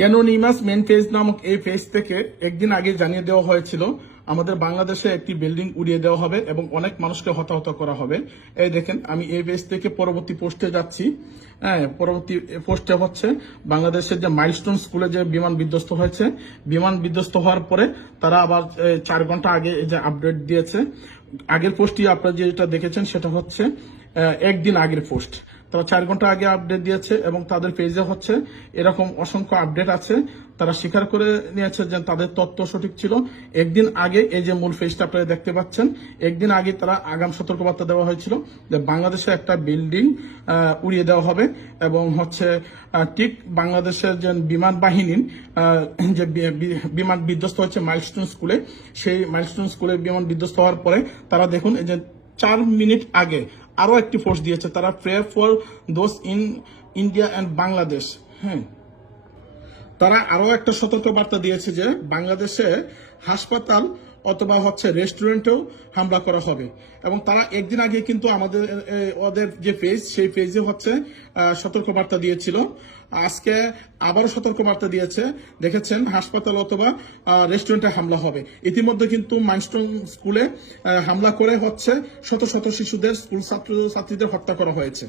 Anonymous main page নামক এই page থেকে একদিন আগে জানিয়ে দেওয়া হয়েছিল আমাদের বাংলাদেশে একটি বিল্ডিং উড়িয়ে দেওয়া হবে এবং অনেক মানুষকে হতাহত করা হবে। এই দেখেন, আমি এই পেজ থেকে পরবর্তী পোস্টে যাচ্ছি। হ্যাঁ, পরবর্তী পোস্টে হচ্ছে বাংলাদেশের যে মাইলস্টোন স্কুলে যে বিমান বিধ্বস্ত হয়েছে, বিমান বিধ্বস্ত হওয়ার পরে তারা আবার 4 ঘন্টা আগে এই যে আপডেট দিয়েছে। আগের পোস্টটি আপনারা যেটা দেখেছেন সেটা হচ্ছে একদিন আগের পোস্ট। তারা 4 ঘন্টা আগে আপডেট দিয়েছে এবং তাদের পেজে হচ্ছে এরকম অসংখ্য আপডেট আছে। তারা স্বীকার করে নিয়েছে যে তাদের তথ্য সঠিক ছিল। একদিন আগে এই যে মূল পেজটা আপনারা দেখতে পাচ্ছেন, একদিন আগে তারা আগাম সতর্কবার্তা দেওয়া হয়েছিল যে বাংলাদেশে একটা বিল্ডিং উড়িয়ে দেওয়া হবে এবং হচ্ছে ঠিক বাংলাদেশের যে বিমান বাহিনীর যে বিমান বিধ্বস্ত হচ্ছে মাইলস্টোন স্কুলে, সেই মাইলস্টোন স্কুলে বিমান বিধ্বস্ত হওয়ার পরে তারা দেখুন এই যে 4 মিনিট আগে আরো একটি পোস্ট দিয়েছে, তারা pray for those in India and Bangladesh. হ্যাঁ, তারা আরো একটা সতর্ক বার্তা দিয়েছে যে বাংলাদেশে হাসপাতাল অথবা হচ্ছে রেস্টুরেন্টেও হামলা করা হবে। এবং তারা একদিন আগে কিন্তু আমাদের ওদের যে পেজ, সেই পেজে হচ্ছে সতর্ক বার্তা দিয়েছিল। আজকে আবারও সতর্ক বার্তা দিয়েছে, দেখেছেন হাসপাতাল অথবা রেস্টুরেন্টে হামলা হবে। ইতিমধ্যে কিন্তু মাইলস্টোন স্কুলে হামলা করে হচ্ছে শত শত শিশুদের, স্কুল ছাত্রীদের হত্যা করা হয়েছে।